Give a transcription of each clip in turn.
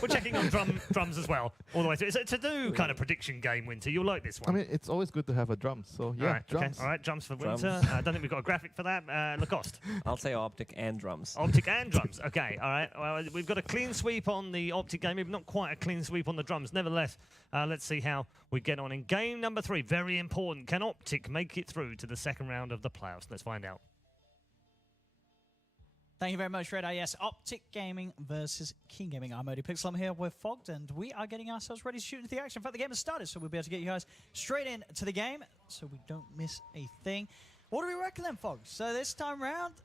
we're checking on drums as well, all the way through. It's a new kind of prediction game, Winter. You'll like this one. I mean, it's always good to have a drum, so yeah, drums. Okay. All right, drums for Winter. I don't think we've got a graphic for that. Lacoste. I'll say optic and drums. Optic and drums. Okay, all right. Well, we've got a clean sweep on the optic game, not quite a clean sweep on the drums. Nevertheless, let's see how we get on in game number 3. Very important. Can optic make it through to the second round of the playoffs? Let's find out. Thank you very much, Red. Yes, Optic Gaming versus Keen Gaming. I'm ODPixel. I'm here with Fogged, and we are getting ourselves ready to shoot into the action. In fact, the game has started, so we'll be able to get you guys straight into the game, so we don't miss a thing. What do we reckon then, Fogged? So this time round,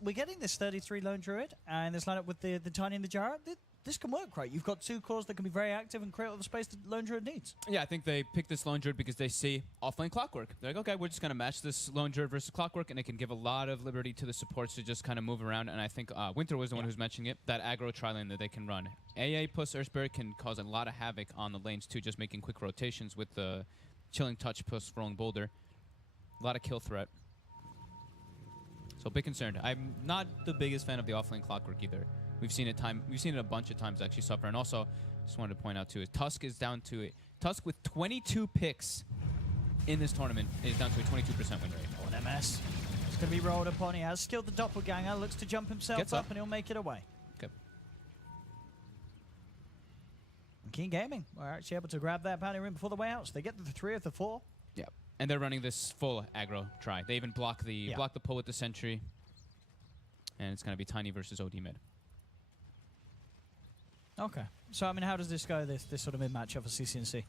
we're getting this 33 Lone Druid, and this lineup with the Tiny and the Gyro. This can work, right? You've got 2 cores that can be very active and create all the space that Lone Druid needs. Yeah, I think they picked this Lone Druid because they see offlane Clockwork. They're like, okay, we're just going to match this Lone Druid versus Clockwork, and it can give a lot of liberty to the supports to just kind of move around. And I think Winter was the one who's mentioning it, that aggro tri-lane that they can run. AA plus Earth Spirit can cause a lot of havoc on the lanes too, just making quick rotations with the Chilling Touch plus Rolling Boulder. A lot of kill threat. So big concerned. I'm not the biggest fan of the offlane Clockwork either. We've seen it a bunch of times actually suffer. And also, just wanted to point out too, is Tusk is down to it. Tusk with 22 picks in this tournament is down to a 22% win rate. Oh, an MS. It's going to be rolled upon. He has skilled the doppelganger. Looks to jump himself up, and he'll make it away. Okay. And Keen Gaming are actually able to grab that bounty ring before the way out. So they get the 3 of the 4. Yeah. And they're running this full aggro try. They even block the pull with the sentry. And it's going to be Tiny versus OD mid. Okay. So, I mean, how does this go, this sort of mid-matchup for CCNC?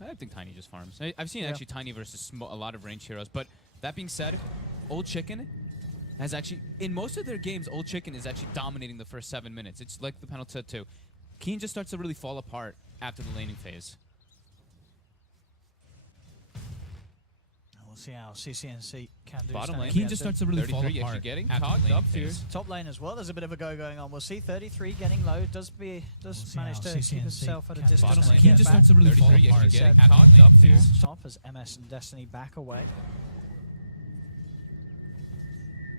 I think Tiny just farms. I've seen actually Tiny versus a lot of ranged heroes. But that being said, Old Chicken has actually, in most of their games, Old Chicken is actually dominating the first 7 minutes. It's like the panel said too. Keen just starts to really fall apart after the laning phase. We'll see how CCNC can do. Bottom lane. Keen just starts to really fall apart. Actually getting cogged up here. Top lane as well. There's a bit of a go going on. We'll see 33 getting low. Does manage to keep himself at a distance. Keen just starts to really fall apart. Getting cogged up here. Top as MS and Destiny back away.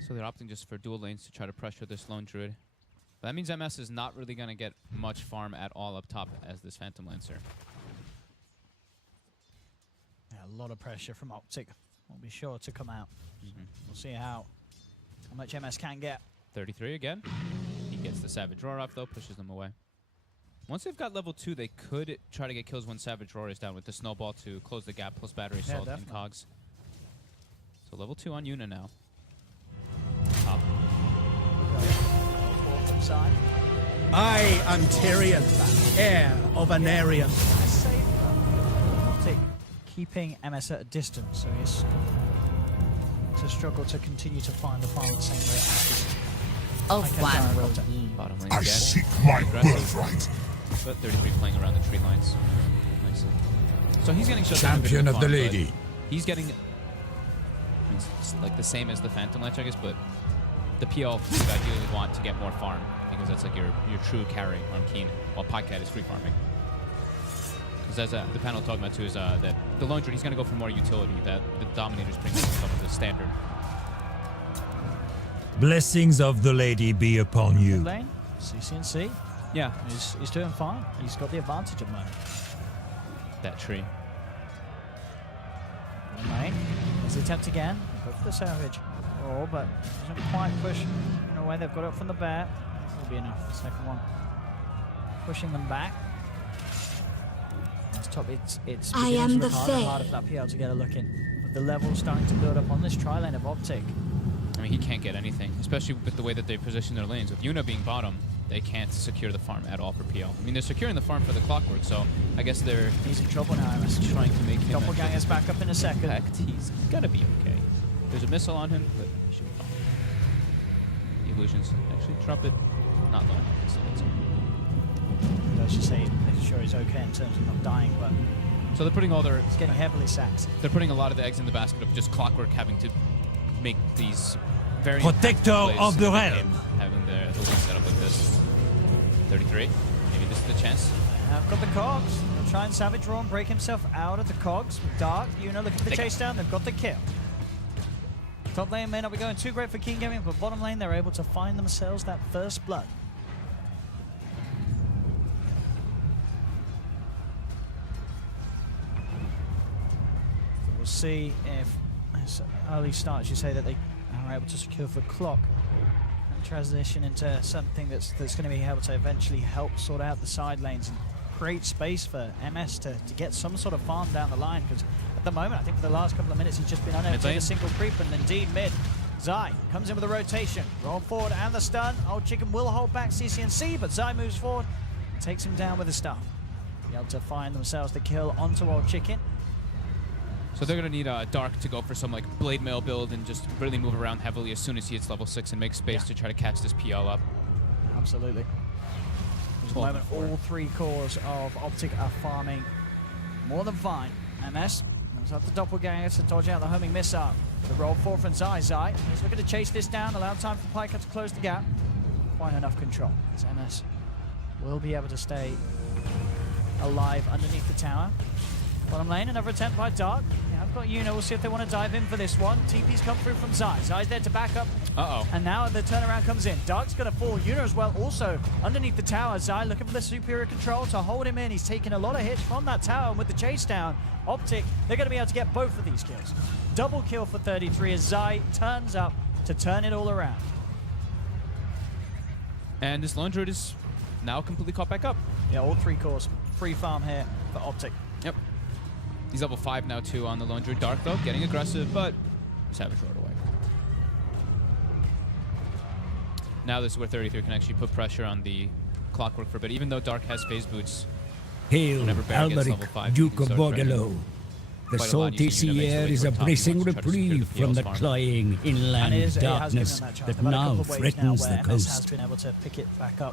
So they're opting just for dual lanes to try to pressure this Lone Druid. But that means MS is not really going to get much farm at all up top as this Phantom Lancer. Yeah, a lot of pressure from Optic. Will be sure to come out. We'll see how much MS can get. 33 again. He gets the Savage Roar off though, pushes them away. Once they've got level 2, they could try to get kills when Savage Roar is down with the Snowball to close the gap plus Battery Assault and Cogs. So level 2 on Yuna now. Top. I am Tyrion, heir of Anarion. Optic keeping MS at a distance, so he's to struggle to continue to find the farm the same way as Bottom lane I again. seek my birthright. But 33 playing around the tree lines. Nicely. So he's getting shut down. Champion of the lady. He's getting it's like the same as the Phantom Lancer, I guess, but the PL would ideally want to get more farm because that's like your true carry on Keen, while Podcat is free farming. Because as the panel talking about too is that the Lone Druid, he's going to go for more utility that the Dominators bring up with the standard. Blessings of the lady be upon you. Lane, CCNC. Yeah. He's doing fine. He's got the advantage at the moment. That tree. Lane, there's the attempt again. Go for the Savage. Oh, but doesn't quite push in a way. They've got it from the bat. Will be enough. The second one. Pushing them back. That's top. It's I am the harder for that PL to get a look in. With the level starting to build up on this tri-lane of Optic. I mean, he can't get anything, especially with the way that they position their lanes. With Yuna being bottom, they can't secure the farm at all for PL. I mean, they're securing the farm for the Clockwork, so I guess they're... He's in trouble now, MS. Trying to make him... Doppelganger's back up in a second. Protect. He's gonna be okay. There's a missile on him, but he should be fine. The illusions actually drop it. Not low enough, so that's okay. Let's just say, making sure he's okay in terms of not dying, but... So they're putting all their... He's getting heavily sacked. They're putting a lot of the eggs in the basket of just Clockwork having to make these very... Protector of the realm. Having the lane set up like this. 33. Maybe this is the chance. I've got the cogs. They'll try and Savage Roar and break himself out of the cogs. With Dark, Yuna looking for the chase down. They've got the kill. Top lane may not be going too great for Keen Gaming, but bottom lane they're able to find themselves that first blood. we'll see if this early start, as you say, that they are able to secure the clock and transition into something that's going to be able to eventually help sort out the side lanes and create space for MS to get some sort of farm down the line, because at the moment, I think for the last couple of minutes, he's just been unable to take a single creep, and indeed mid. Zai comes in with a rotation, roll forward and the stun. Old Chicken will hold back CCNC, but Zai moves forward and takes him down with the stuff. Be able to find themselves the kill onto Old Chicken. So they're going to need Dark to go for some like blade mail build and just really move around heavily as soon as he hits level 6 and make space to try to catch this PL up. Absolutely. At the moment, all 3 cores of Optic are farming more than fine. MS moves up the doppelganger to dodge out the homing missile. The roll forward from Zai. Zai is looking to chase this down, allow time for Piker to close the gap. Find enough control, as MS will be able to stay alive underneath the tower. Bottom lane, another attempt by Dark. Yeah, I've got Yuna. We'll see if they want to dive in for this one. TP's come through from Zai. Zai's there to back up. And now the turnaround comes in. Dark's going to fall. Yuna as well, also underneath the tower. Zai looking for the superior control to hold him in. He's taking a lot of hits from that tower, and with the chase down, Optic, they're going to be able to get both of these kills. Double kill for 33 as Zai turns up to turn it all around. And this lone druid is now completely caught back up. Yeah, all 3 cores. Free farm here for Optic. Yep. He's level 5 now too on the lone druid. Dark though, getting aggressive, but Savage roared away. Now this is where 33 can actually put pressure on the Clockwork for a bit, even though Dark has phase boots. Hail, Alberic, Duke of Bordello. The salty sea air is a bracing reprieve from the cloying inland darkness that now threatens the coast.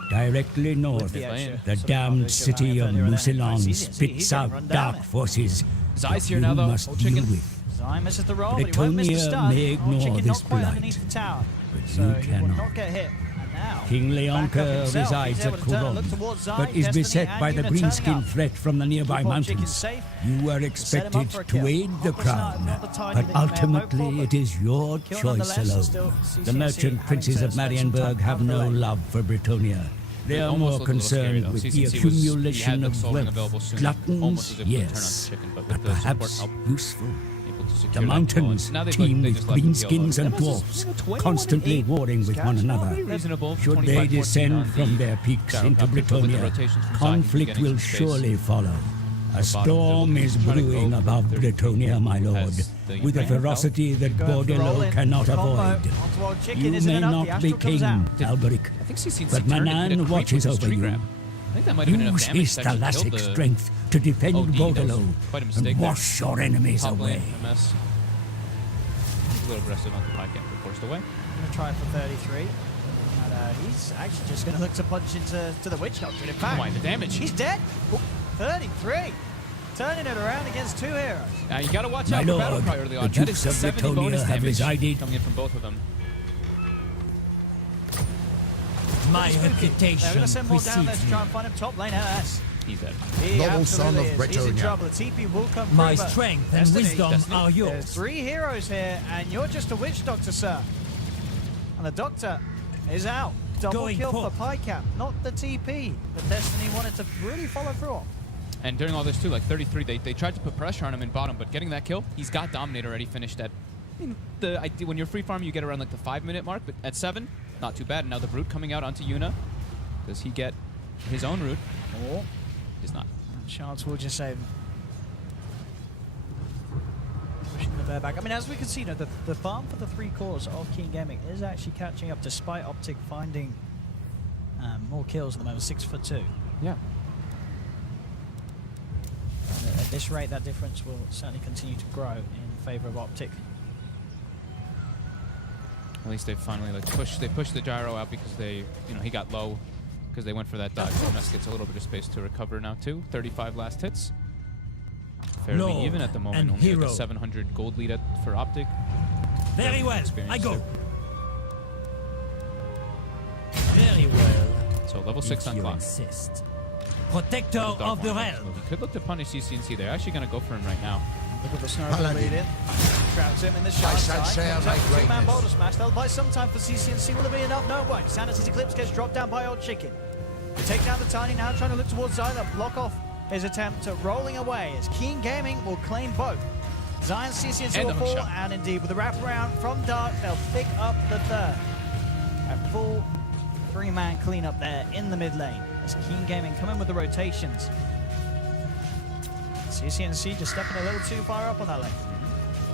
Directly north, the damned city of Mucilon spits out dark forces that you must deal with. Zai misses the roll, but he won't miss the stun. may ignore this blight, but you cannot. Not get hit. King Leonka resides at Kuron, but is beset by the greenskin threat from the nearby mountains. You are expected to aid the crown, but ultimately it is your choice alone. The merchant princes of Marienburg have no love for Britonia. They are more concerned with the accumulation of wealth. Gluttons, yes, but perhaps useful. The mountains teem with greenskins and dwarfs, constantly warring with one another. Should they descend from their peaks into Britonia, conflict will surely follow. A storm is brewing above Britonia, my lord, with a ferocity that Bordello cannot avoid. You may not be king, Alberic, but Minne watches over you. Use his thalassic strength to defend Bordello and wash your enemies away. MS. He's a little aggressive on the Pike and forced away. I'm going to try for 33. And he's actually just going to look to punch into the Witch Doctor. In fact, oh my, the damage. He's dead. 33. Turning it around against 2 heroes. Now you got to watch out for Battle Cry early on. That is 70 bonus damage coming in from both of them. My reputation They're going to send more down there to try and find him top lane. LS. He's dead. Noble son of Britonia. He's in trouble. The TP will come through. My strength and wisdom are yours. There's 3 heroes here, and you're just a Witch Doctor, sir. And the Doctor is out. Double kill for Pycap, not the TP that Destiny wanted to really follow through on. And during all this too, like 33, they tried to put pressure on him in bottom, but getting that kill, he's got Dominate already finished at, when you're free farm, you get around like the 5-minute mark, but at 7, not too bad. And now the Brute coming out onto Yuna. Does he get his own Root? Or he's not. Chance will just say, pushing the bear back. I mean, as we can see, you know, the farm for the 3 cores of Keen Gaming is actually catching up, despite Optic finding more kills at the moment, 6 for 2. Yeah. And at this rate, that difference will certainly continue to grow in favor of Optic. At least they finally they pushed the gyro out because he got low because they went for that dodge. MS gets a little bit of space to recover now too. 35 last hits. Fairly even at the moment. Only like a 700 gold lead for Optic. Very well. I go. Very well. So level 6 on clock. Insist. Protector of the realm. We could look to punish CCNC. They're actually going to go for him right now. Look at the snarl lead in. Traps him in the shot side. Two-man boulder smash. They'll buy some time for CCNC. Will it be enough? No, it won't. Sanity's Eclipse gets dropped down by Old Chicken. They take down the Tiny now, trying to look towards Zai. They'll block off his attempt at rolling away as Keen Gaming will claim both. Zion, CC, and And the Silver hook fall, shot. and indeed with the wraparound from Dark, they'll pick up the third. A full 3-man cleanup there in the mid lane. As Keen Gaming come in with the rotations. CCNC just stepping a little too far up on that lane.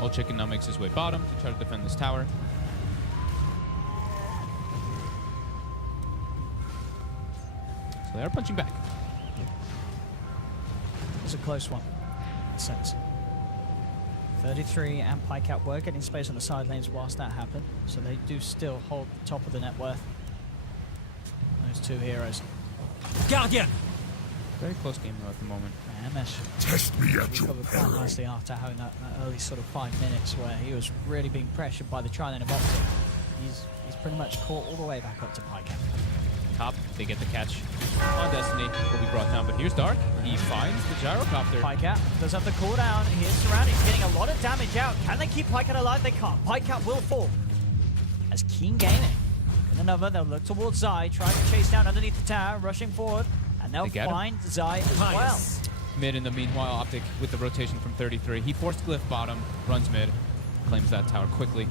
Old Chicken now makes his way bottom to try to defend this tower. So they are punching back. It was a close one, in a sense. 33 and Pycat were getting space on the side lanes whilst that happened, so they do still hold the top of the net worth. Those two heroes. Guardian! Very close game though at the moment. MS Test me at your recovered quite peril. nicely after having that early sort of 5 minutes where he was really being pressured by the tri-lane of Optic. He's pretty much caught all the way back up to Pycat. Top, they get the catch on Destiny, will be brought down, but here's Dark. He finds the gyrocopter. Pycat does have the cooldown. He is surrounded. He's getting a lot of damage out. Can they keep Pycat alive? They can't. Pycat will fall. As Keen Gaming in another, they'll look towards Zai, trying to chase down underneath the tower, rushing forward, and they'll They get him. find Zai as well. Mid in the meanwhile, Optic with the rotation from 33. He forced Glyph bottom, runs mid, claims that tower quickly.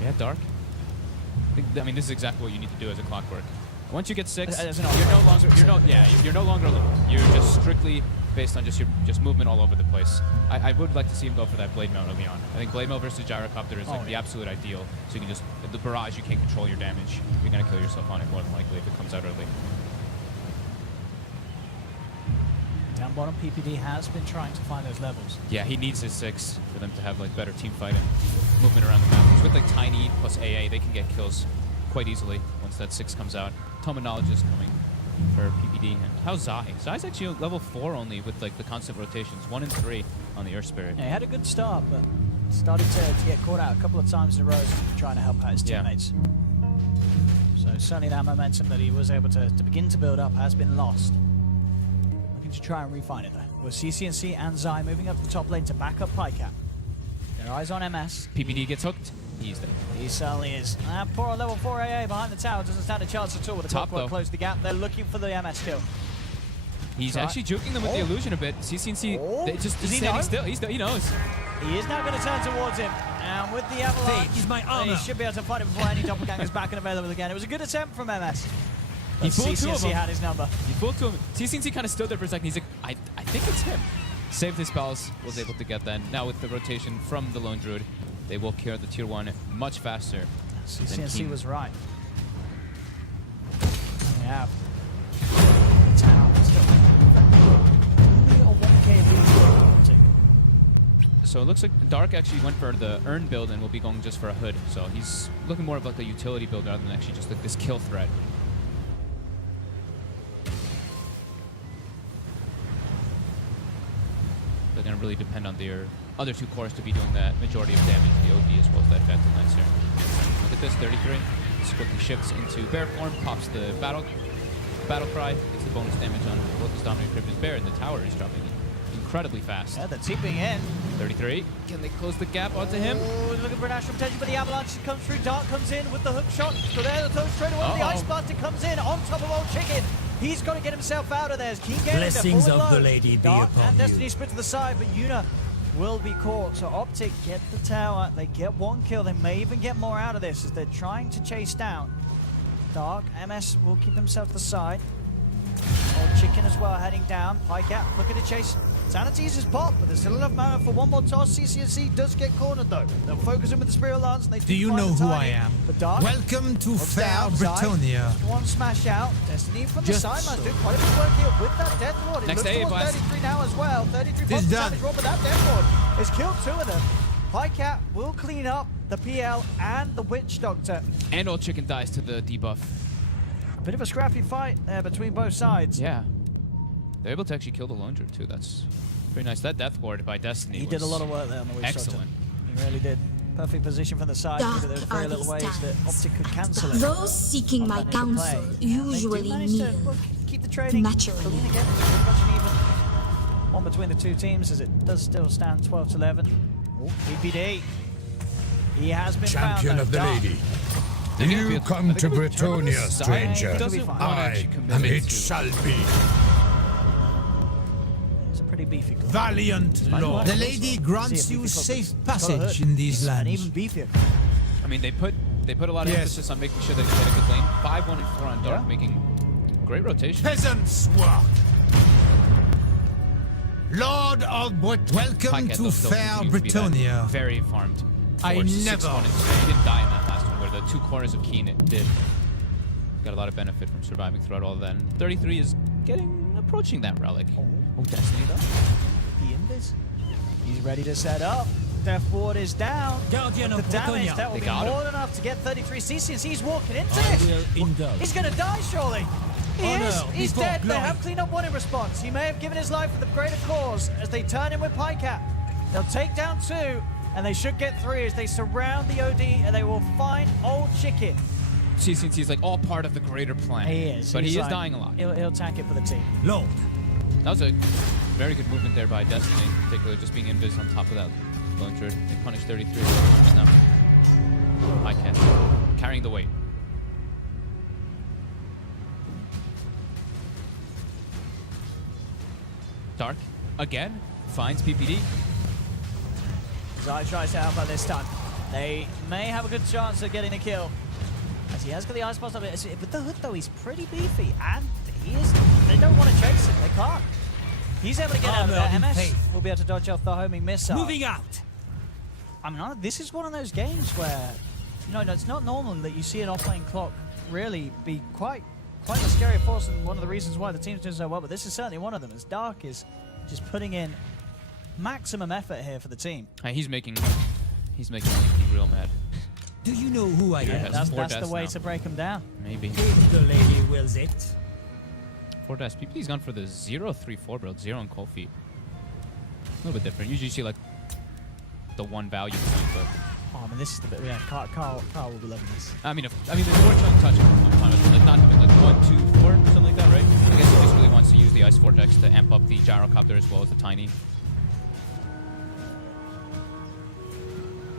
Yeah, Dark. I mean, this is exactly what you need to do as a Clockwork. Once you get 6, As an you're no offense. longer you're no longer alone. You're just strictly based on just movement all over the place. I would like to see him go for that blade mail early on. I think blade mail versus gyrocopter is like the absolute ideal. So you can just the barrage, you can't control your damage. You're gonna kill yourself on it more than likely if it comes out early. Down bottom, PPD has been trying to find those levels. Yeah, he needs his 6 for them to have like better team fighting, movement around the map. 'Cause with like Tiny plus AA, they can get kills quite easily once that 6 comes out. Tome of Knowledge is coming for PPD. And how's Zai? Zai's actually level 4 only with like the constant rotations, 1 and 3 on the Earth Spirit. Yeah, he had a good start, but started to get caught out a couple of times in a row trying to help out his Yeah. teammates. So certainly that momentum that he was able to begin to build up has been lost. Looking to try and refine it though. With CCNC and Zai moving up the top lane to back up Pycat. Their eyes on MS. PPD gets hooked. He's dead. He certainly is. And poor level 4 AA behind the tower doesn't stand a chance at all with the Top, Clockwork though. close the gap. They're looking for the MS kill. He's Try. actually juking them with the illusion a bit. CCNC, they just Does he standing know? still. He knows. He is now going to turn towards him. And with the avalanche, Fate is my honor. he should be able to fight it before any doppelganger's back and available again. It was a good attempt from MS. But He fooled 2 of CCNC them. had his number. He pulled to him. CCNC kind of stood there for a second. He's like, I think it's him. Saved his spells, was able to get that. Now with the rotation from the Lone Druid, they will clear the tier 1 much faster. CCNC Keen. was right. Yeah. Tower still only a 1k lead. So it looks like Dark actually went for the Urn build and will be going just for a Hood. So he's looking more of like a utility build rather than actually just like this kill threat. They're going to really depend on their other 2 cores to be doing that majority of damage, the OD as well as that Phantom Lancer. Look at this, 33. This quickly shifts into Bear form, pops the battle cry, gets the bonus damage on both his Dominating Crypt and his Bear, and the tower is dropping incredibly fast. Yeah, they're tipping in. 33. Can they close the gap onto him? Oh, looking for an astral potential, but the avalanche comes through. Dark comes in with the hook shot. So there, the toad straight away. The Ice Blaster comes in on top of Old Chicken. He's got to get himself out of there. Keen Gaming, Blessings they're of full the low. Lady be Dark upon and you. Destiny split to the side, but Yuna will be caught. So Optic get the tower. They get 1 kill. They may even get more out of this as they're trying to chase down. Dark, MS will keep himself to the side. Old Chicken as well heading down. Pycat looking to chase. Sanity's his pop, but there's still enough mana for one more toss. CCNC does get cornered though. They'll focus him with the Spirit Lance and they Do you find know the who Tiny. I am? But Dark Welcome to looks fair down, Zai. Britonia. Just 1 smash out. Destiny from the Just sidelines so. doing quite a bit of work here with that Death Ward. It Next looks day, towards boys. 33 now as well. 33 This positive done. damage roll, but that Death Ward has killed 2 of them. Pycat will clean up the PL and the Witch Doctor. And Old Chicken dies to the debuff. Bit of a scrappy fight there between both sides. Yeah. They're able to actually kill the Lone Druid too. That's pretty nice. That Death Ward by Destiny He was did a lot of work there on the Witch Doctor. excellent. He really did. Perfect position from the side. Dark There were very are little these ways that times. Optic could cancel it. Those seeking my Not letting it play. counsel They do usually manage to, kneel. look, keep the trading. Maturely. Clean again. Pretty much an even one between the 2 teams as it does still stand 12-11. Oh, PPD. He has been Champion found, of the though. Dark. lady. They're gonna be You a- come I to think it'll be Britonia, Zai stranger. Doesn't wanna I actually commit am it it to- shall be. It's a pretty pretty beefy. Valiant Lord. The lady grants you safe passage in these And lands. even beefier. I mean, they put a lot of emphasis on making sure that they get a good lane. 5, 1, and 4 on Dark, making great rotation. Peasants work. Lord of Welcome Paquette, to though, still fair continues to be that Britonia. Very farmed. I force. 6, never- 1, and 2. He didn't die in that last one, where the 2 corners of Keen did. Got a lot of benefit from surviving throughout all of that. And 33 is approaching that relic. Oh, Destiny though. The Invis. He's ready to set up. Death Ward is down. Guardian With of the damage, Britonia. that will They be got more him. than enough to get 33 CC's walking into I this. will indulge. He's gonna die surely. He Honor is. He's before dead. They glory. have cleaned up one in response. He may have given his life for the greater cause as they turn in with Pycat. They'll take down 2, and they should get 3 as they surround the OD, and they will find Old Chicken. CCNC is like all part of the greater plan. He is. But He's he is like- dying a lot. He'll tank it for the team. Lord. That was a very good movement there by Destiny, particularly just being invis on top of that launcher. They punished 33 now. I can't. Carrying the weight. Dark, again, finds PPD. Zai tries to help out this time. They may have a good chance of getting a kill. As he has got the ice boss up it. With the hood though, he's pretty beefy. And he is. They don't want to chase him. They can't. He's able to get out of there. Armored in MS faith. will be able to dodge off the homing missile. Moving out. I mean, this is one of those games where, you know, it's not normal that you see an offlane clock really be quite a scary force, and one of the reasons why the team's doing so well. But this is certainly one of them. As Dark is just putting in maximum effort here for the team. He's making me real mad. Do you know who I Yeah, am? has That's 4 the deaths way now. to break him down. Maybe. If the lady wills it. 4 deaths. PPD's gone for the 0-3-4 build, 0 on cold feet. A little bit different. Usually you see like the 1 value point, but Oh, I mean, this is the bit. Yeah, Carl will be loving this. I mean, there's 4 chunk touch. I'm fine with like not having like 1, 2, 4, something like that, right? I guess he just really wants to use the Ice Vortex to amp up the Gyrocopter as well as the Tiny.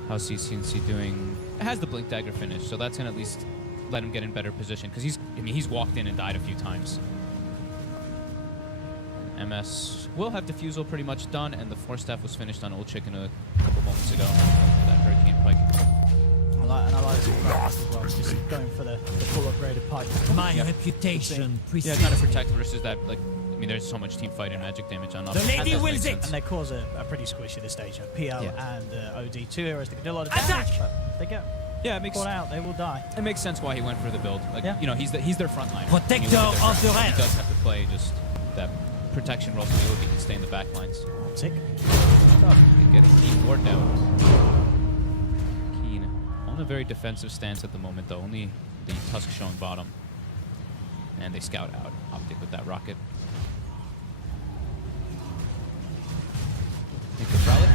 How's CCNC doing? It has the Blink Dagger finish, so that's gonna at least let him get in better position because he's walked in and died a few times. MS will have Diffusal pretty much done, and the 4-staff was finished on Old Chicken a couple moments ago. That Hurricane Pike. I like this practice as well. Just going for the full upgraded pipe. My reputation Yeah, precedes trying to me. protect versus that, like, I mean, there's so much team fight and magic damage on The offense. lady That does make wills sense. it. And they cause a pretty squishy this stage. PL Yeah. and OD, 2 heroes that can do a lot of damage. Attack! But they get Yeah, it makes caught out, they will die. it makes sense why he went for the build. Like, Yeah. you know, he's their front line. Protector of the He realm. does have to play just that protection role so he can stay in the back lines. Tick. Getting Keen ward down. Keen on a very defensive stance at the moment, though. Only the Tusk showing bottom. And they scout out Optic with that rocket.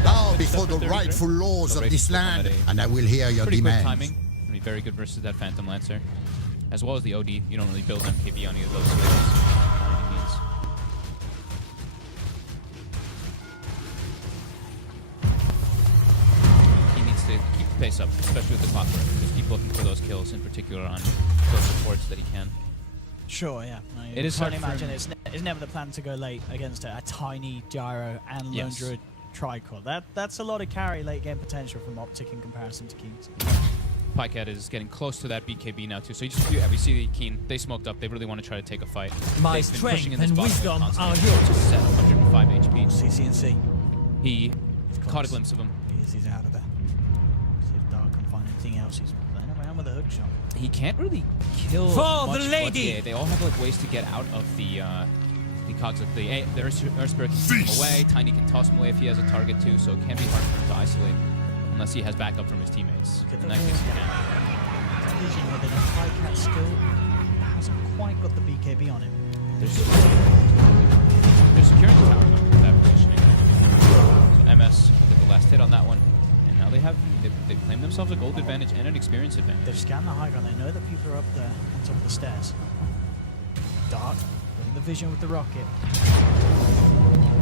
Bow before the rightful lords of this land, and I will hear your Pretty quick demands. timing. I mean, very good versus that Phantom Lancer. As well as the OD. You don't really build MKB on either of those skills. By any means. He needs to keep the pace up, especially with the clockwork. Just keep looking for those kills, in particular on those supports that he can. Sure, yeah. No, It is hard hard to for imagine him. it's never the plan to go late against a tiny gyro and lone Yes. druid tricol. That's a lot of carry late game potential from Optic in comparison to Keen's. Pycat is getting close to that BKB now too. So you just we see the Keen. They smoked up. They really want to try to take a fight. My They've been pushing strength in this and bottom wisdom lane are constantly. yours. Just set 105 HP. CCNC. He close. caught a glimpse of him. He's out of there. See if Dark can find anything else. He's playing around with a hook shot. He can't really kill For much, the but lady! yeah, they all have like ways to get out of the cogs of the Earth Spirit can keep him away. Tiny can toss him away if he has a target too, so it can be hard for him to isolate unless he has backup from his teammates. In that case, he can. Vision within a Pycat still hasn't quite got the BKB on him. They're securing the tower though, with that positioning. So MS will get the last hit on that one, and now they've claimed themselves a gold advantage and an experience advantage. They've scanned the high ground. They know that people are up there on top of the stairs. Dark, getting the vision with the rocket.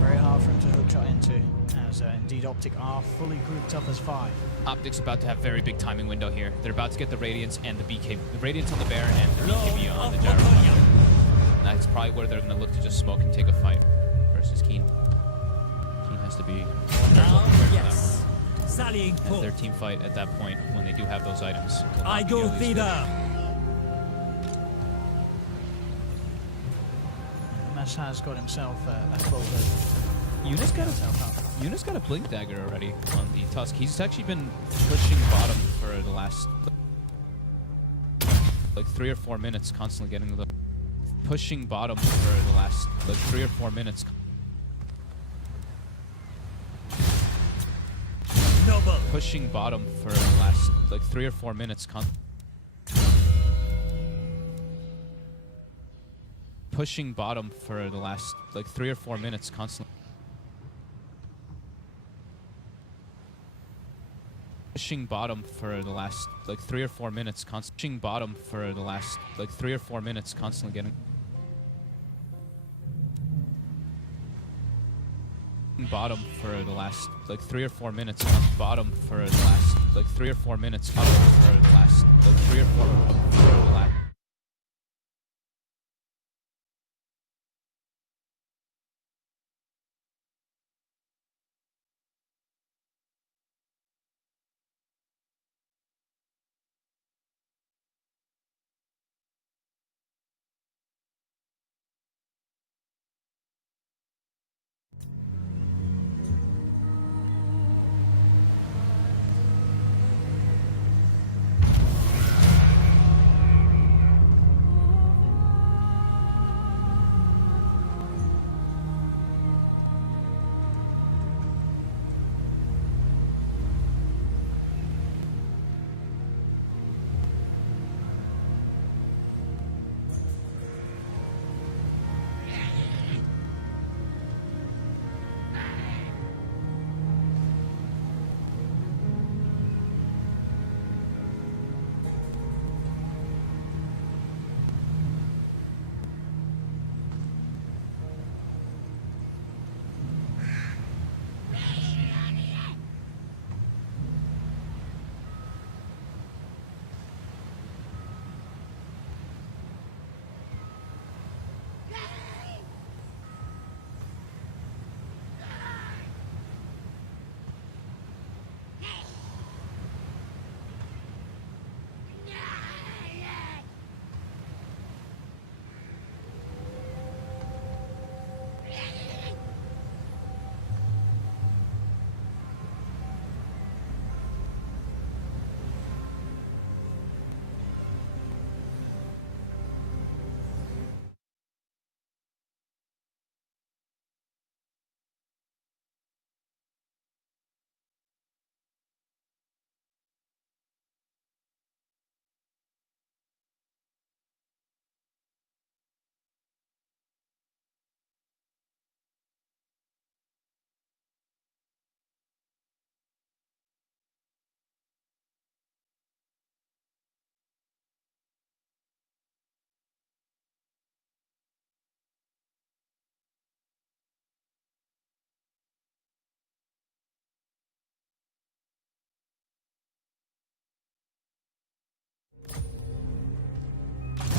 Very hard for him to hook shot into, as indeed Optic are fully grouped up as 5. Optic's about to have very big timing window here. They're about to get the Radiance and the BKB. The Radiance on the Bear and the BKB on the Gyrocopter. That's probably where they're going to look to just smoke and take a fight versus Keen. has to be Yes. Sallying as their team fight at that point when they do have those items. will I not be go nearly as good. thither. Mesh has got himself a full Yuna's got a blink dagger already on the Tusk. He's actually been pushing bottom for the last like 3 or 4 minutes, constantly getting the pushing bottom for the last like 3 or 4 minutes. Noble. Pushing bottom for the last like 3 or 4 minutes. Pushing bottom for the last like 3 or 4 minutes constantly. Pushing bottom for the last like 3 or 4 minutes. Pushing bottom for the last like 3 or 4 minutes, constantly getting. Bottom for the last like 3 or 4 minutes. Bottom for the last like 3 or 4 minutes. Bottom for the last like 3 or 4 for the last.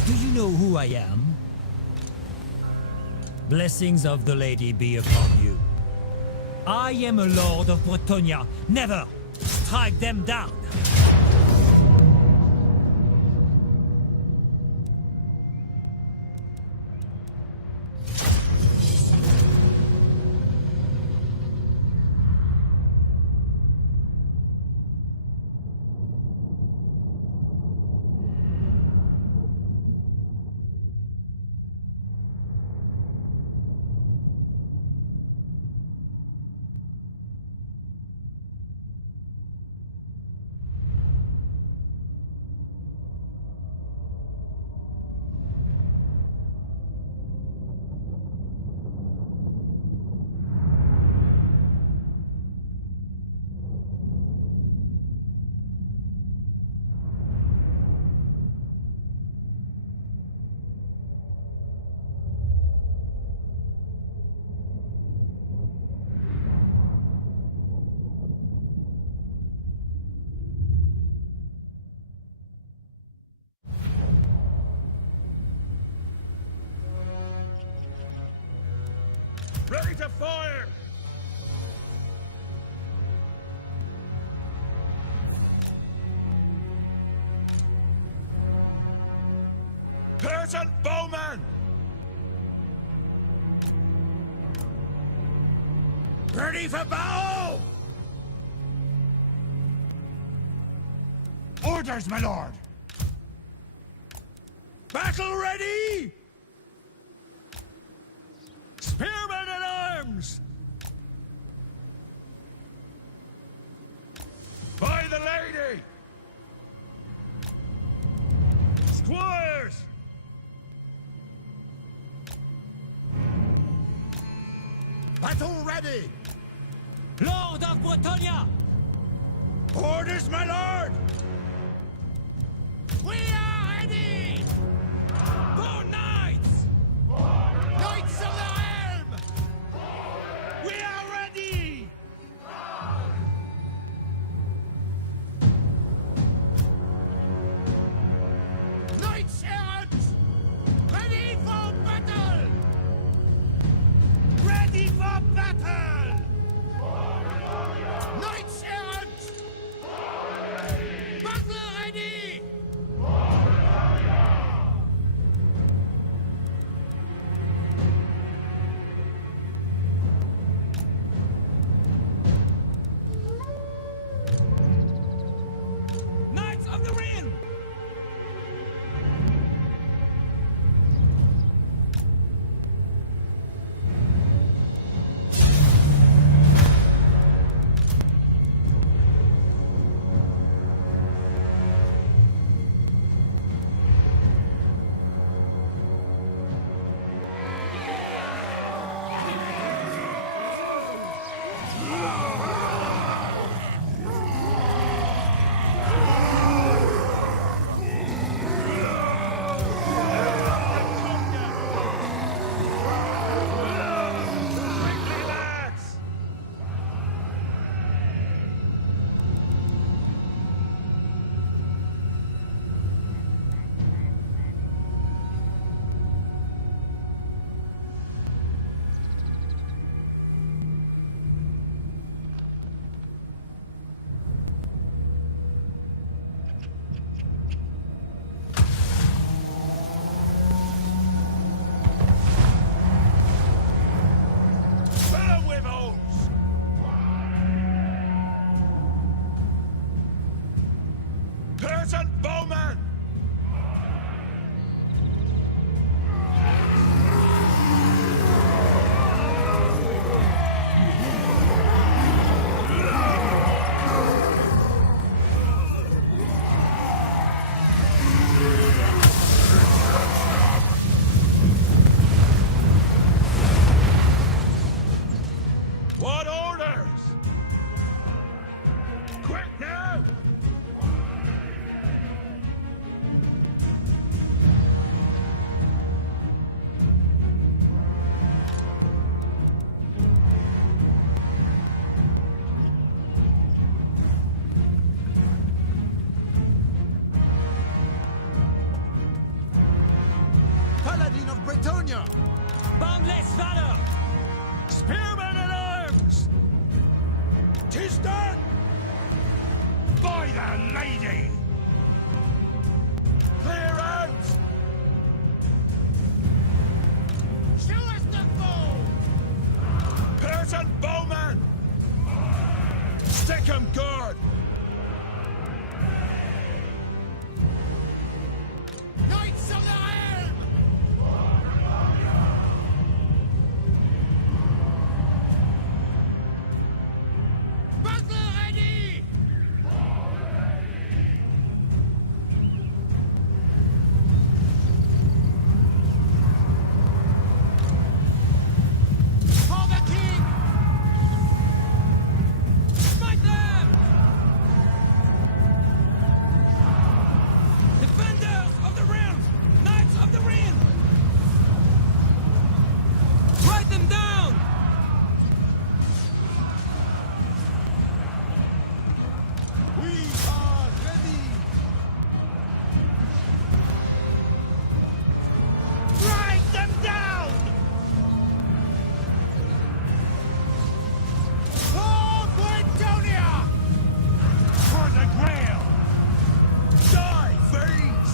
Do you know who I am? Blessings of the Lady be upon you. I am a Lord of Bretonia. Never strike them down. Ready to fire! Present bowman! Ready for battle! Orders, my lord! Battle ready! Spearmen at arms! By the lady! Squires! Battle ready! Lord of Bretonia! Orders, my lord! We are ready! For knights! Knights of the Realm! We are ready! Knights errant! Ready for battle! Ready for battle! Knights errant! Battle ready! Knights of the Realm! Quickly, lads! Fellow Wivos! Present bowman! What orders? Quick now! Paladin of Bretonia! Boundless valor! Spearmen at arms! 'Tis done! By the lady! Clear out! Show us the foe! Present bowman! Stick 'em good! Knights of the Realm! Battle ready! For the king! Fight them! Defenders of the realm! Knights of the realm! Write them down! We are ready! Write them down! For Bretonia! For the Grail! Die, fiends!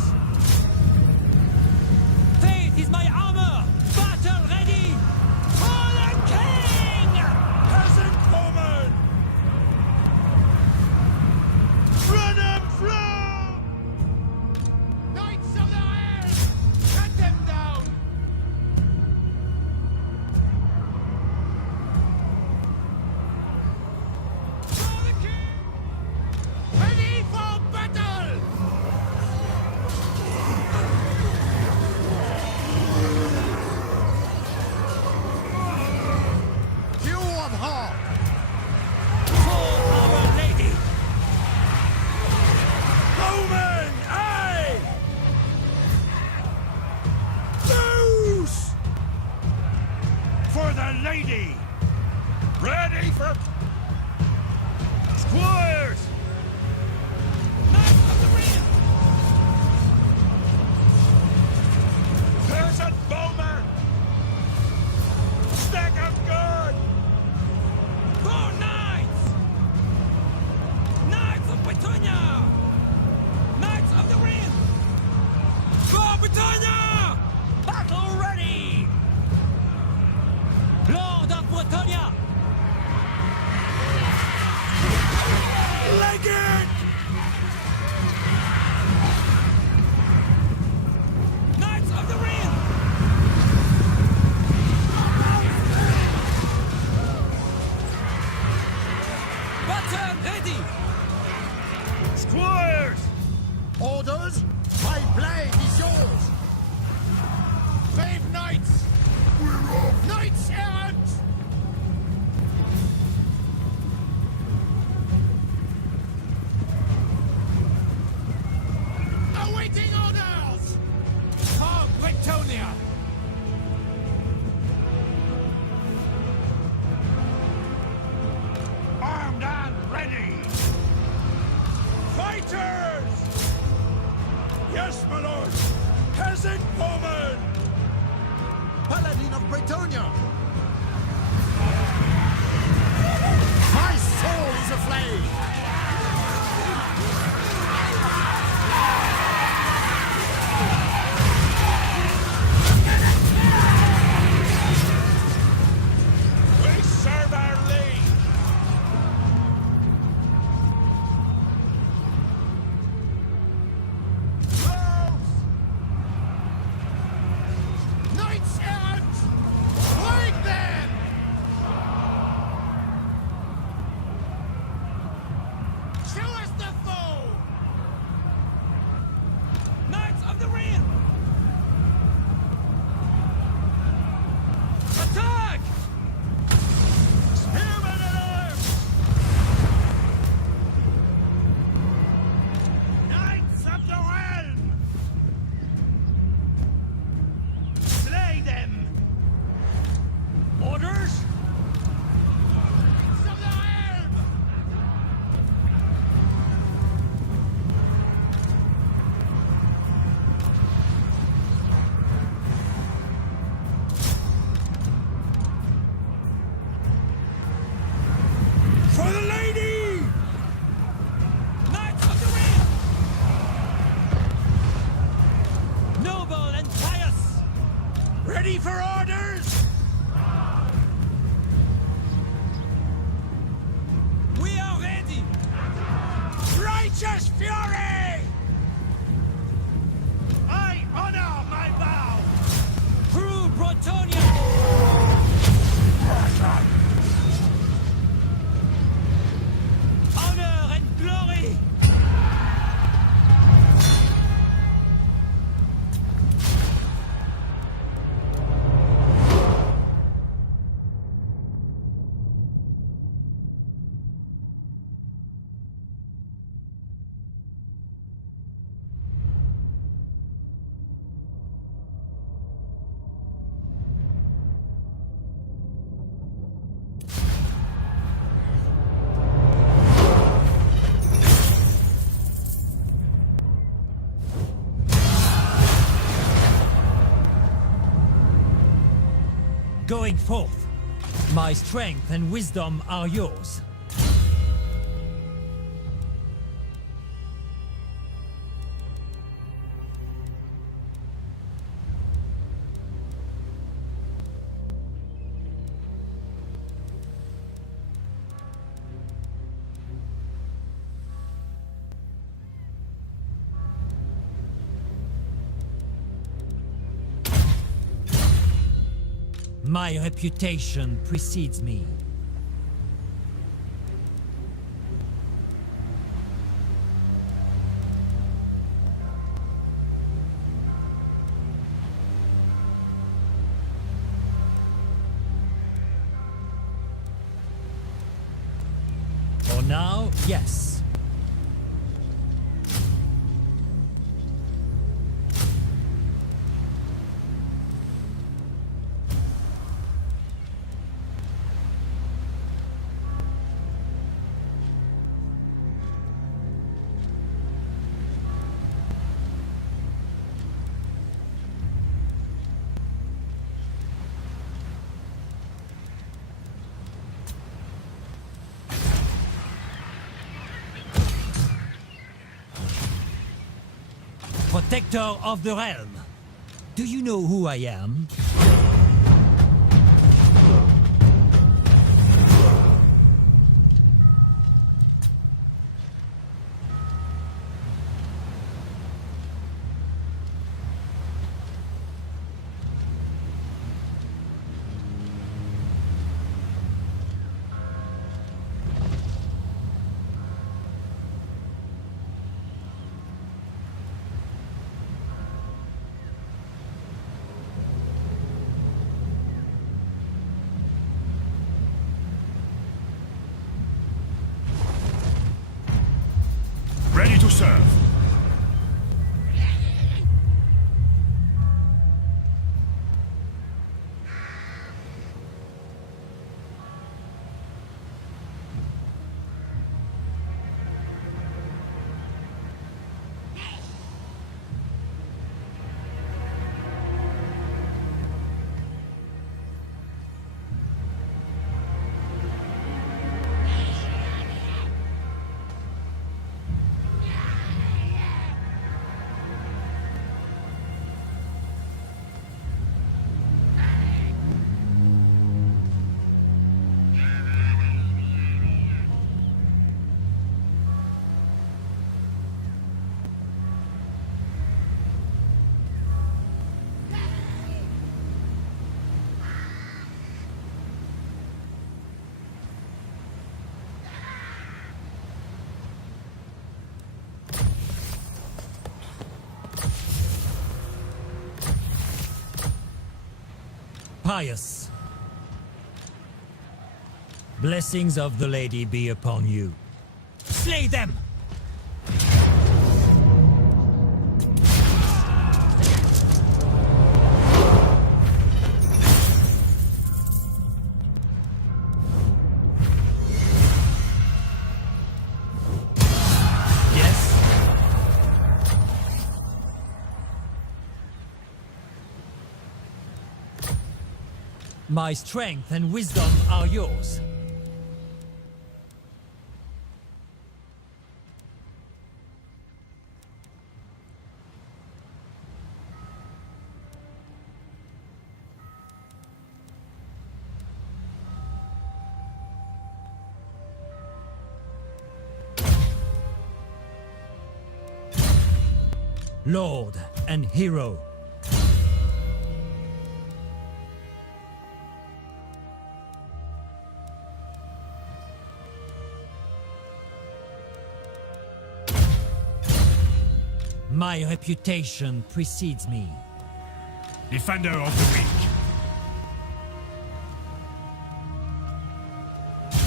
the lady! Ready for... Squires! Knights of the Ring! Pearson Bowman! Stack of good! Four Knights! Knights of Britannia! Knights of the Ring! For Britannia! Battle ready! Lord of Britannia! Leg it! Knights of the Ring! Button ready! Squires! Orders? My blade is yours! Brave knights! We're off! Knights errant! Awaiting orders! For Britonia! Armed and ready! Fighters! Yes, my lord! Peasant woman! Paladin of Britannia! My soul is aflame! We serve our lead! Close! Knights errant! Break them! Show us the foe! Knights of the Ring! Attack! Spearmen at arms! Knights of the Realm! Slay them! Orders? Knights of the Realm! For the lady! Knights of the Ring! Noble and pious! Ready for orders? We are ready! Righteous fury! I honor my vow! Through Britannia! Honor and glory! Going forth, my strength and wisdom are yours. My reputation precedes me. For now, yes. Protector of the realm. Do you know who I am? Ready to serve. Pious. Blessings of the Lady be upon you. Slay them! Yes? My strength and wisdom are yours. Lord and hero. My reputation precedes me. Defender of the weak.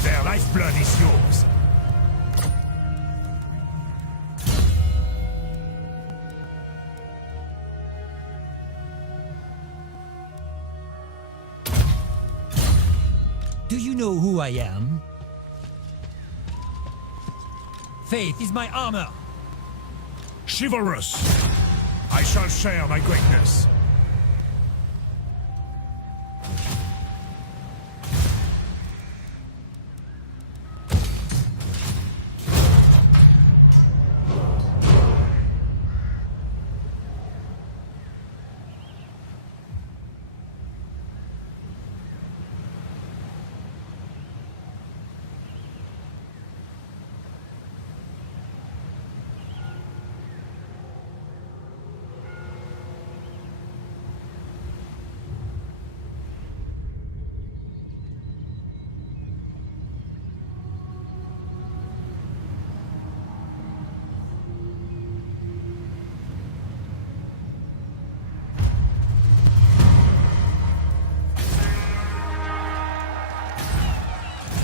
Their lifeblood is yours. Do you know who I am? Faith is my armor. Chivalrous. I shall share my greatness.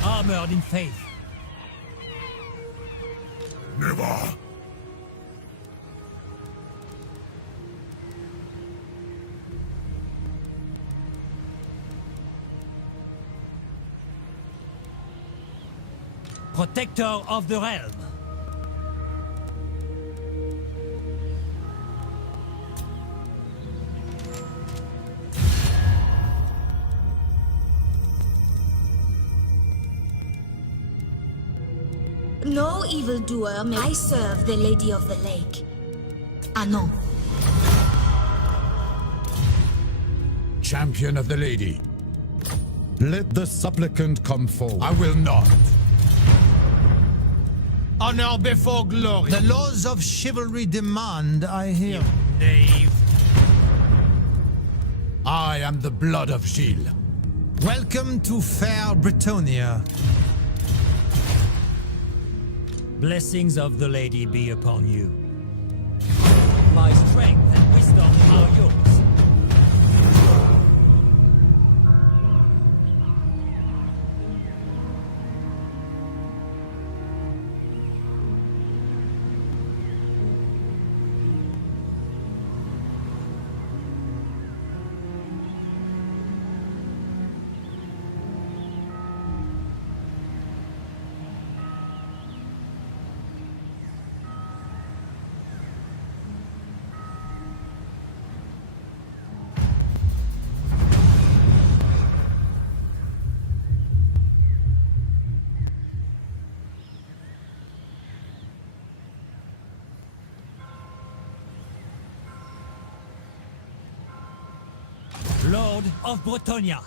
Armored in faith. Never. Protector of the realm. No evildoer may I serve the Lady of the Lake. Anon. champion of the lady. Let the supplicant come forward. I will not. Honor before glory. The laws of chivalry demand, I hear. Knave. I am the blood of Gilles. Welcome to fair Britonia. Blessings of the lady be upon you. My strength and wisdom are yours. Lord of Bretonia.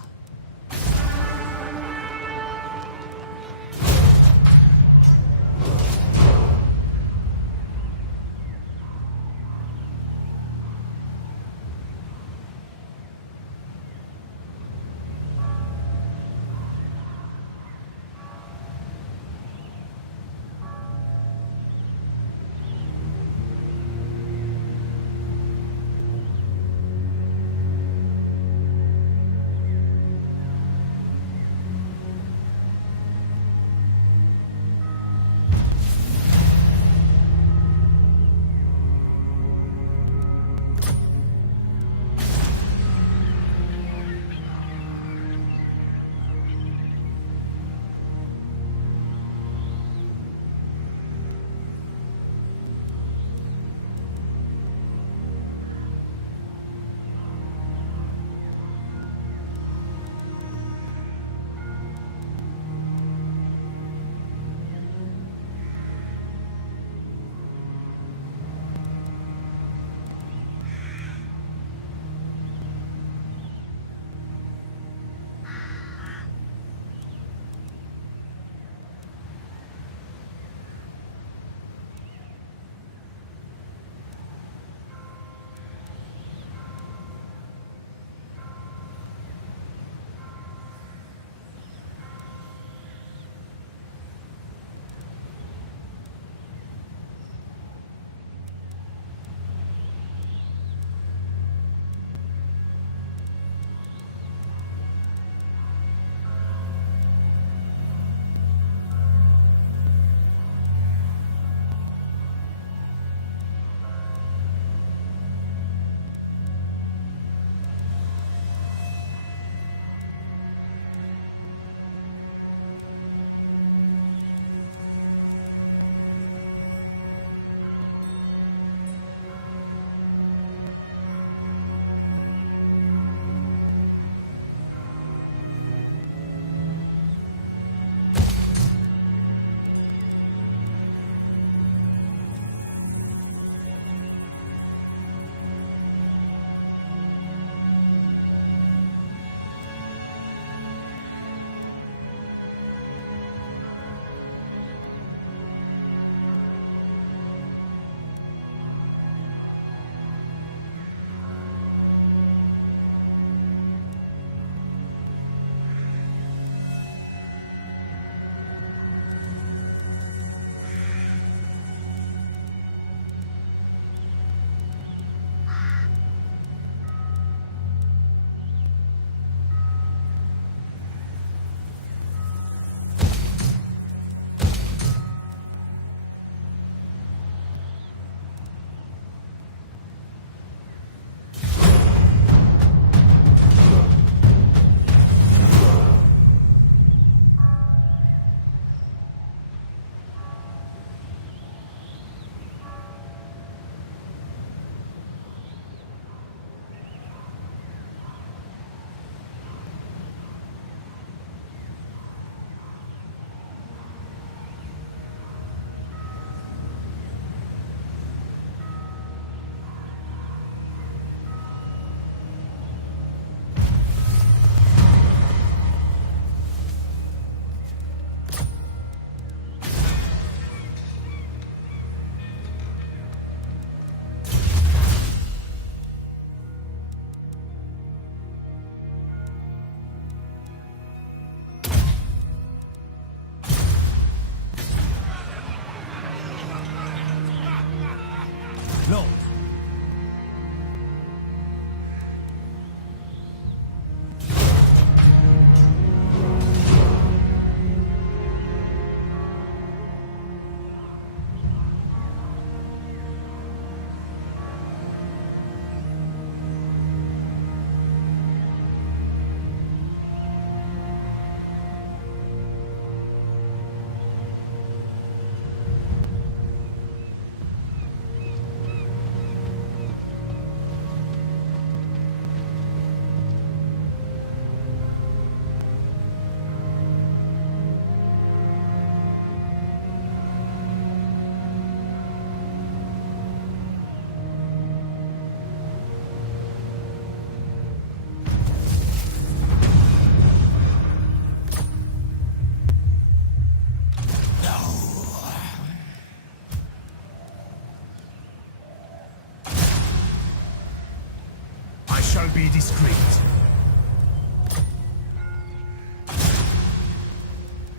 be discreet.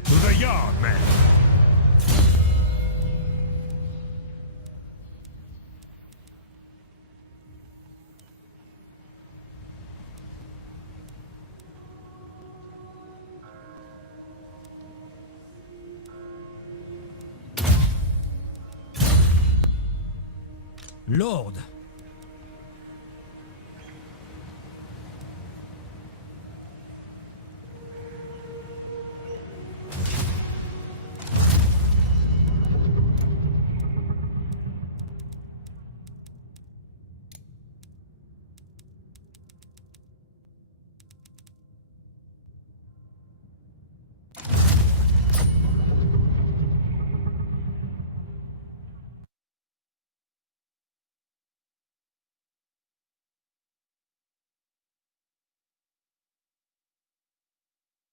To the yard, men! Lord,